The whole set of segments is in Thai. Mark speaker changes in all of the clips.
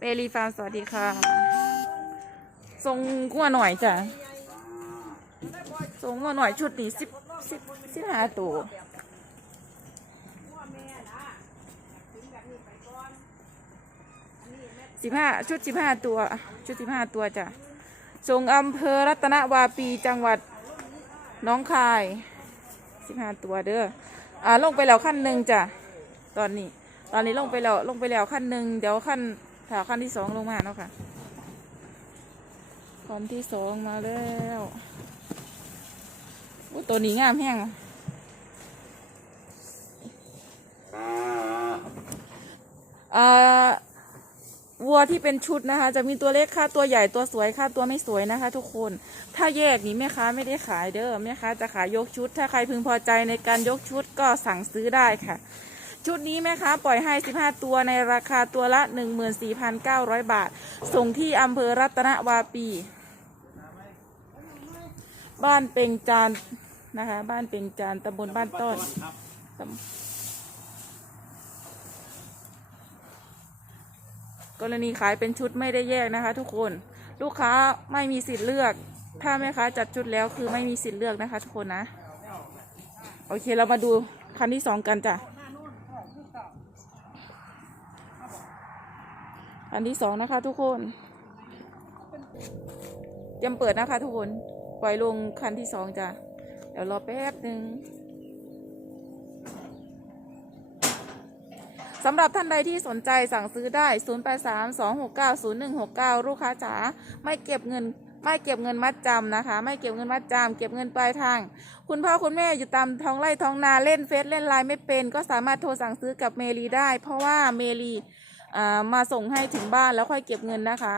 Speaker 1: เบลีฟาร์มสวัสดีค่ะส่งกัวหน่อยจ้ะส่งกัวหน่อยชุดนี้สิบสิบสิบห้าตัวสิบห้าชุดสิบห้าตัว ชุดสิบห้าตัวจ้ะส่งอำเภอรัตนวาปีจังหวัดน้องคายสิบห้าตัวเด้ออ่าลงไปแล้วขั้นหนึ่งจ้ะตอนนี้ ตอนนี้ลงไปแล้วลงไปแล้วขั้นหนึ่งเดี๋ยวขั้น ถ้าขั้นที่สองลงมาเนาะค่ะขั้นที่สองมาแล้วอู้ตัวนี้งามแห้งอ่าวัวที่เป็นชุดนะคะ จะมีตัวเล็กค่าตัวใหญ่ตัวสวยค่าตัวไม่สวยนะคะ ทุกคน ถ้าแยกนี้แม่ค้าไม่ได้ขายเด้อแม่ค้าจะขายยกชุด ถ้าใครพึงพอใจในการยกชุดก็สั่งซื้อได้ค่ะ ชุดนี้แม่ค้าปล่อยให้ 15 ตัวในราคาตัวละ 14,900 บาท ส่งที่อำเภอรัตนวาปี บ้านเป่งจานนะคะ บ้านเป่งจานตำบลบ้านต้นกรณีขายเป็นชุดไม่ได้แยกนะคะทุกคนลูกค้าไม่มีสิทธิ์เลือก ถ้าแม่ค้าจัดชุดแล้วคือไม่มีสิทธิ์เลือกนะคะทุกคนนะ โอเคเรามาดูคันที่สองกันจ้ะ อันที่สองนะคะทุกคน เตรียมเปิดนะคะทุกคน ปล่อยลงคันที่สองจ้ะ เดี๋ยวรอแป๊บหนึ่งสำหรับท่านใดที่สนใจสั่งซื้อได้ 0 8 3 2 6 9 0 1 6 9 ลูกค้าจ๋า ไม่เก็บเงิน ไม่เก็บเงินมัดจำนะคะ ไม่เก็บเงินมัดจำเก็บเงินปลายทาง คุณพ่อคุณแม่อยู่ตามท้องไร่ท้องนาเล่นเฟซเล่นไลน์ไม่เป็น ก็สามารถโทรสั่งซื้อกับเมลีได้ เพราะว่าเมลี มาส่งให้ถึงบ้านแล้วค่อยเก็บเงินนะคะ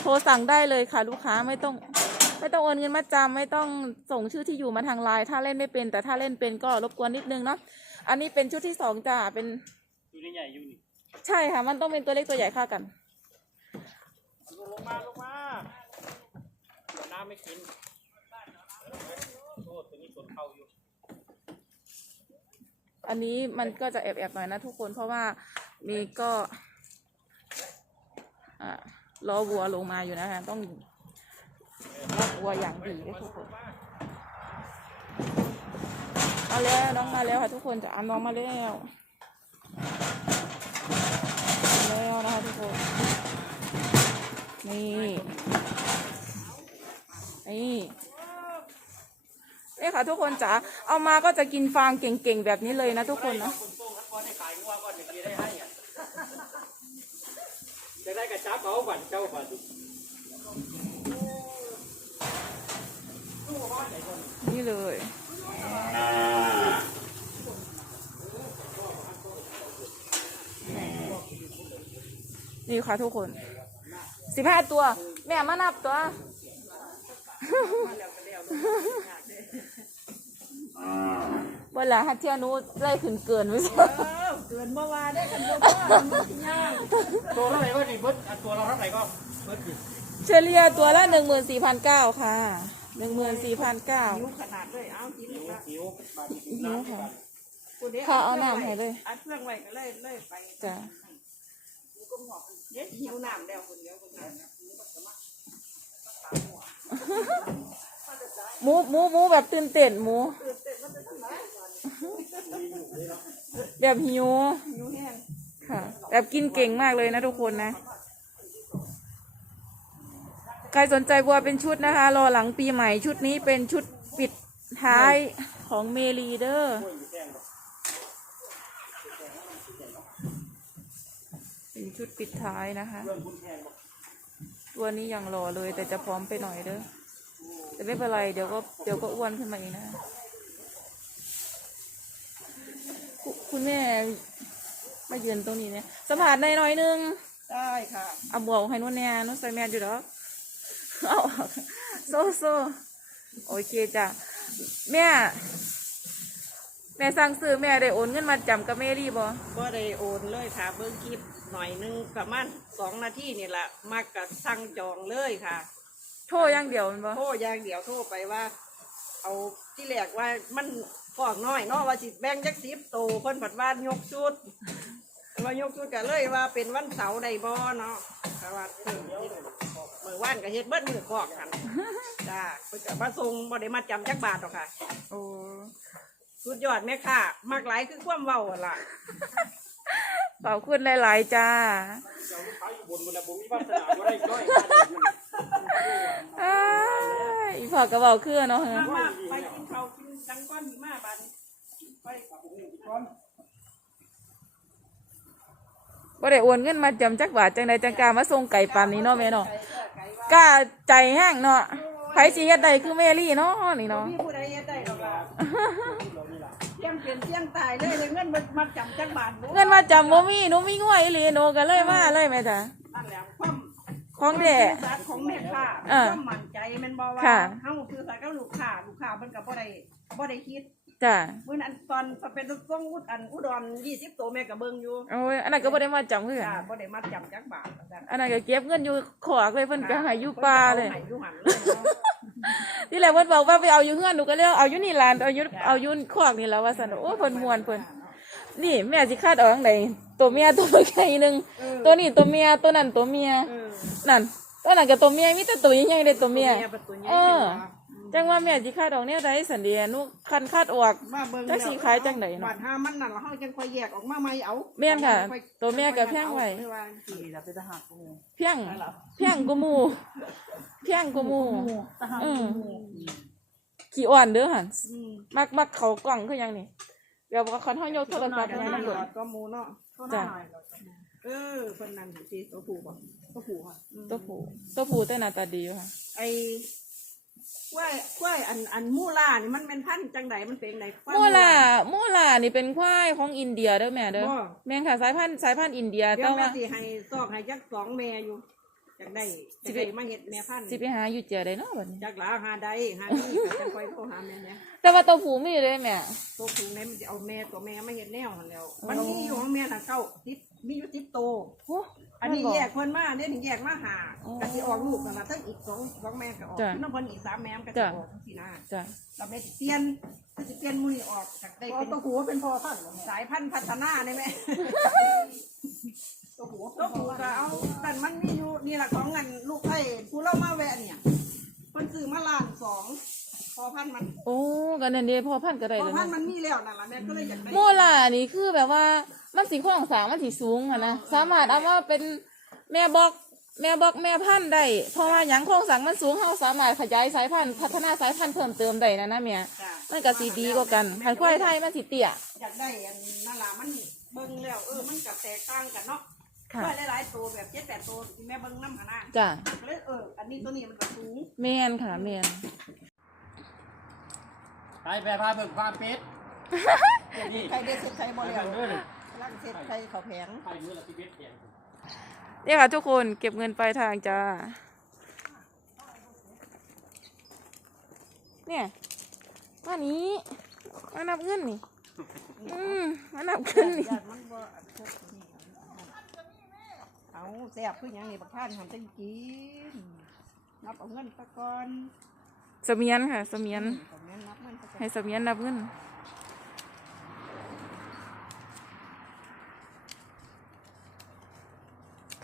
Speaker 1: โทรสั่งได้เลยค่ะ ลูกค้าไม่ต้อง ไม่ต้องโอนเงินมาจำไม่ต้องส่งชื่อที่อยู่มาทางไลน์ถ้าเล่นไม่เป็น แต่ถ้าเล่นเป็นก็รบกวนนิดนึงเนาะอันนี้เป็นชุดที่สองจ้าเป็น
Speaker 2: อยู่ในใหญ่อยู่นี่
Speaker 1: ใช่ค่ะ มันต้องเป็นตัวเล็กตัวใหญ่เข้ากัน
Speaker 2: ลงมาลงมาเดี๋ยวน้ำไม่กินโทษตัวนี้สนเข้าอยู่
Speaker 1: อันนี้มันก็จะแอบๆหน่อยนะทุกคนเพราะว่ามีก็อ่า รอวัวลงมาอยู่นะคะ ต้องรอวัวอย่างดีเลยทุกคนมาแล้วน้องมาแล้วค่ะทุกคนจะอ่านน้องมาแล้วมาแล้วนะคะทุกคน นี่ นี่นี่ค่ะทุกคนจ๋า เอามาก็จะกินฟางเก่งๆแบบนี้เลยนะทุกคนนะ
Speaker 2: คนาะ จะได้กระจับเอาบัตรเจ้าบัตร
Speaker 1: นี่เลยนี่ค่ะทุกคนสิบห้าตัว แม่มานับตัวเวลาฮัทเทียนูไล่ขึ้นเกินไปซะ
Speaker 3: เกินเมื่อวานได้กันบ่ว่ามันสิยาก
Speaker 2: ตัวเท่าไหร่ก็ดีเบิดอันตัวเราเท่าไหร่ก็เบิดดิ
Speaker 1: เฉลี่ยตัวละหนึ่งหมื่นสี่พันเก้าค่ะหนึ่งหมื่นสี่พันเก้า
Speaker 3: หิวขนาดเลยเอากิน
Speaker 2: หิว
Speaker 3: ละ
Speaker 2: หิวบาท
Speaker 1: หิวค่ะ
Speaker 3: กูเด้
Speaker 1: ค่ะเอาน้ำให้เลย
Speaker 3: อัดเครื่องไว้ก็เลยเลยไป
Speaker 1: จ้ะ
Speaker 3: เด็ดหิวน้ำแล้วคนเดียวคนเดียว
Speaker 1: หมูหมูหมูแบบตื่นเต้นหมูแบบหิว
Speaker 3: หิว แบบห้ง
Speaker 1: ค่ะ แบบกินเก่งมากเลยนะทุกคนนะ ใครสนใจบัวเป็นชุดนะคะ รอหลังปีใหม่ชุดนี้เป็นชุดปิดท้ายของเมลีเดอร์เป็นชุดปิดท้ายนะคะ ตัวนี้ยังรอเลยแต่จะพร้อมไปหน่อยเด้อแต่ไม่เป็นไรเดี๋ยวก็เดี๋ยวก็อ้วนขึ้นมาเองนะ คุคุณแม่มายืนตรงนี้เนี่ยสัมผัสได้หน่อยนึง
Speaker 3: ได้ค่ะ
Speaker 1: เอาบวกให้นุ่นเนี่ยนุ่นใส่แมสอยู่ดอกเอาออกโซโซโอเคจ้ะแม่ แม่สั่งซื้อแม่ได้โอนเงินมาจำกับเมรี่บ่
Speaker 3: ก็ได้โอนเลยค่ะ เบิ่งคลิปหน่อยหนึงประมาณสองนาทีนี่แหละมักกับสั่งจองเลยค่ะ
Speaker 1: โทรอย่างเดียวแมันบ่
Speaker 3: โทรอย่างเดียวโทรไปว่า เอา ที่แรกว่ามันฟอกน้อยเนาะว่าสิแบ่งจักสิบโตเพิ่นผัดว่ายกชุดว่ายกตัวกันเลยว่าเป็นวันเสาร์ใดบ่เนาะแต่ว่าเพิ่นเฮ็ดเมื่อวานก็เฮ็ดเบิดมือคอกกันจ้าเพิ่นก็มาส่งบ่ได้มาจำจักบาทหรอกค่ะ
Speaker 1: โอ้
Speaker 3: สุดยอดแม่ค่ะมากหลายคือความเว้าหั่นล่ะ
Speaker 1: ขอบคุณหลาย ๆ จ้า
Speaker 2: เจ้าลูกค้าอยู่บนบนนะผมมีวาสนาบ่ได้ก้อยมาได้มัน
Speaker 1: อ้า ยอีพอกระบอกคือเนาะ
Speaker 3: มามาไปกินข้าวกินดังก้อนมาบัดนี้ไปกับผมก่อน
Speaker 1: บ่ได้โอนเงินมาจำจักบาทจังใดจังกล้ามาส่งไก่ปันนี้เนาะแม่เนาะกล้าใจแห้งเนาะไผสิเฮ็ดได้คือแม่ลี่เนาะนี่เนาะ
Speaker 3: มีผู้ใดเฮ็ดได้หรอกล่ะเที่ยงเปลี่ยนเที่ยงตายเลยเลยเงินมันมาจำจักบาทบ่
Speaker 1: เงินมาจำบ่มีหนูมีง่วยอีหลีหนูก็เลยมาเลยแม่จ้ะ
Speaker 3: นั่นแหละความ
Speaker 1: ของแท้
Speaker 3: ซื่สัตย์ของแม่ค้า
Speaker 1: เออ
Speaker 3: ความมั่นใจแมันบ่ว่า
Speaker 1: ค่ะ
Speaker 3: เฮาคือสัตย์กับลูกค้าลูกค้าเพิ่นก็บ่ได้บ่ได้คิด
Speaker 1: จ้ะ
Speaker 3: มื้อนั้นตอนเป็นส่งอุดอันอุดร20ตัวแม่ก็เบิ่งอยู่
Speaker 1: โอ้ยอันนั้นก็บ่ได้มาจำคือกัน
Speaker 3: จ้าบ่ได้มาจำจักบาทว่าซั่น
Speaker 1: อันนั้นก็เก็บเงินอยู่ขอกเลยเพิ่นก็ให้อยู่ป่าเลย
Speaker 3: พิ่นก็อให้อยู่หันเลยเนาะ
Speaker 1: ที่แรกเพิ่นบอกว่าไปเอาอยู่เฮือนหนูก็เลยเอาอยู่นี่ล่ะเอาอยู่เอาอยู่ขอกนี่แหล้วว่าซั่นโอ้เพิ่นม่วนเพิ่นนี่แม่สิคาดเอาจังไดตัวเมียตัวใหญ่หนึงตัวนี้ตัวเมียตัวนั้นตัวเมีย
Speaker 3: เออ
Speaker 1: นั่นตัวนั้นก็ตัวเมียมีแต่ตัวใหญ่ๆเด้ตัวเมีย
Speaker 3: ประตูใหญ่
Speaker 1: เออ
Speaker 3: เป็นว่า
Speaker 1: จังว่าแม่สิคาดออกแนวใดสันเดียหนูคันคาดออก
Speaker 3: มาเบิ่ง
Speaker 1: จักสิขายจังใดเนาะ
Speaker 3: บาดหามันนั่นล่ะเฮาจังค่อยแยกออกมาใหม่เอา
Speaker 1: แม่นค่ะ
Speaker 3: ค่อย
Speaker 1: ตัวแม่ก็แพงไว้
Speaker 3: ม่ว่าสิล่ะเป็นทหารกู
Speaker 1: เพียงเพียงกูหมู่เพียงกูหมู่
Speaker 3: ทหาร
Speaker 1: อืม
Speaker 3: กู
Speaker 1: ขี้อ่อนเด้อหั่น
Speaker 3: อืม
Speaker 1: มักมักเขากล่องคือหยังนี่ เดี๋ยวว่าคันเฮายกโทรศัพท์
Speaker 3: ก็
Speaker 1: มา
Speaker 3: ห
Speaker 1: นั่น
Speaker 3: น่
Speaker 1: โด
Speaker 3: อย
Speaker 1: ด
Speaker 3: ก็หมูเนาะ
Speaker 1: จ้ะ
Speaker 3: เออเพิ่นนั่นสิตัวผู้บ่ตัวผู้ค่ะอืม
Speaker 1: ตัวผู้ตัวผู้แต่หน้าตาดีอยู่ค่ะ
Speaker 3: ไอ้กล้วยกล้วยอันอันมูล่านี่มันเป็นพันธุ์จังใดมันเป็นจังใดควาย
Speaker 1: มูล่ามูล่านี่เป็นควายของอินเดียเด้อแม่เด้อ
Speaker 3: บ่
Speaker 1: แม่นค่ะสายพันธุ์สายพันธุ์อินเดีย
Speaker 3: เดี๋ย
Speaker 1: แต่
Speaker 3: วแม่
Speaker 1: ว่า
Speaker 3: สิให้ซอกให้จักสองแม่อยู่ จักได้
Speaker 1: สิ
Speaker 3: สิ
Speaker 1: ไป
Speaker 3: ไปมาเฮ็ดแม่พันธุ์
Speaker 1: สิไปหาอยู่เจียได้เนาะบัดนี้
Speaker 3: จักหลาหาได้หานี่ก็จังค่อยโทรหาแม่เนี่ย
Speaker 1: แต่ว่าตัวผู้มีอยู่เด้อแม่
Speaker 3: ตัวผู้เนี่ยมันจะเอาแม่ตัวแม่มาเฮ็ดแนวหั่นแล้ว มันมีอยู่ของแม่น่ะเก้าติดมีอยู่ติดโตว
Speaker 1: โอ้
Speaker 3: อันนี้
Speaker 1: มับ
Speaker 3: แยกเพิ่นมาเนี่ยนี่แยกมาหา
Speaker 1: อ๋อ
Speaker 3: ก็สิออกลูกนั่นล่ะทั้งอีกสองสองแม่ก็ออก
Speaker 1: จ้ะ
Speaker 3: น้ำเพิ่นอีกสามแม่มันก็จะ
Speaker 1: จ้ะ
Speaker 3: ออกจังซี่นะ
Speaker 1: จ้ะ
Speaker 3: เราแม่สิเปลี่ยนก็สิเปลี่ยนหมูนี่ออกจากได้เป็นตัวหูเป็นพอพันธุ์สายพันธุ์พัฒนาได้ไหม ตัวหูตัวหูก็เอาแต่มันมีอยู่นี่แหละของเงินลูกไผ่ผู้เล่ามาแวะเนี่ยเพิ่นซื้อมาล้านสองพอพันธุ์มัน
Speaker 1: โอ้กันนั่นเด้พ่อพันธุ์ก็ได้
Speaker 3: พอ
Speaker 1: แล้ว
Speaker 3: พัน
Speaker 1: เนาะ
Speaker 3: ธุ์มันมีแล้วนั่นล่ะแม่ก็เลยอยากได้
Speaker 1: โมล่านี่คือแบบว่ามันสีข้องสางมันสีสูงอะนะสามารถเอามาเป็นแม่บอกแม่บอกแม่พันธุ์ได้เพราะว่าหยังโครงสร้างมันสูงเราสามารถขยายสายพันธุ์พัฒนาสายพันธุ์เพิ่มเติมได้นะนะเมีย
Speaker 3: จ้ะ
Speaker 1: มันก็สีดีกว่ากันพันธุ์ควายไทยมันสีเตี้ย
Speaker 3: อยากได้อันนั่นล่ะมันเบิ่งแล้วเออมันก็แตกต่างกันเนาะ
Speaker 1: ค่ะ
Speaker 3: ควายหลายๆตัวแบบเจ็ดแปดตัวที่แม่เบิ่งน้ำหนนา
Speaker 1: จ้ะ
Speaker 3: เลยเอออันนี้ตัวนี้มันก็สูง
Speaker 1: แมนค่ะแมน
Speaker 2: ไปไปพาเบิ่งฟาร์มเป็ดนี่
Speaker 3: ใครได้เซ็ตใครบ่
Speaker 2: ไป
Speaker 3: แล้ว
Speaker 2: เบิ่งเด้อนี่
Speaker 3: ร่างเซ็ตใครเขาแพง
Speaker 2: ไปมือละสิบเอ็ดแขน
Speaker 1: เนี่ยค่ะทุกคนเก็บเงินปลายทางจ้า เนี่ยมานี้มานับเงินนี่ อืมมานับเงินนี่
Speaker 3: ญาติมันบ่อันพวกนี้ เอาแซ่บคือหยังนี่บักท่านทำจังกินนับเอาเงินตะกอน
Speaker 1: เสมียนค่ะเสมียน
Speaker 3: ตรงนั้นนับเงินตะกอน
Speaker 1: ให้เสมียนนับเงิน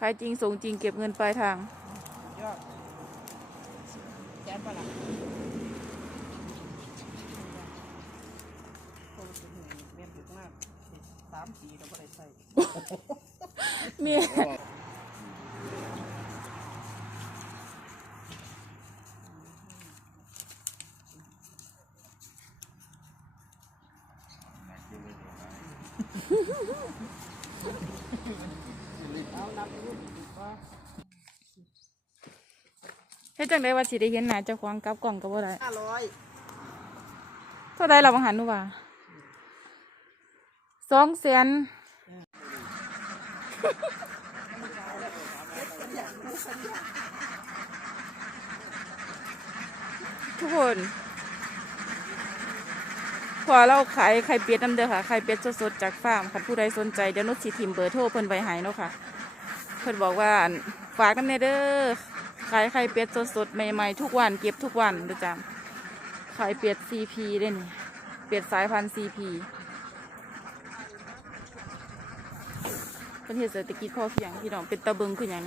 Speaker 1: ขายจริงส่งจริงเก็บเงินปลายทาง
Speaker 3: ยอดแสนปะล่ะโอ้ถึงนี่แม่นถึงมากสามปีก็บ่ได้ใส่
Speaker 1: เมีย
Speaker 3: เอานับรุ่นดีกว่า
Speaker 1: เฮ็ดจังไดว่าสิได้เห็นหน้าเจ้าของกลับกล่องก็บ่ได้
Speaker 3: ห้าร้อย
Speaker 1: เท่าใดเราบังหันหนูว่าสองแสน ทุกคนพอเราขายไข่เป็ดน้ำเด้อค่ะ ไข่เป็ดสดๆจากฟาร์มคันผู้ใดสนใจเดี๋ยวนุชสิทิมเบอร์โทรเพิ่นไว้ให้เนาะค่ะ เพิ่นบอกว่าฝากน้ำเนเด้อ ขายไข่เป็ดสดๆใหม่ๆทุกวันเก็บทุกวันเด้อจ้าขายเป็ด CP เด้นี่เป็ดสายพันธุ์ CP เป็นเห็นเศรษฐกิจพอเพียงพี่น้องเป็นตะเบิงคือหยัง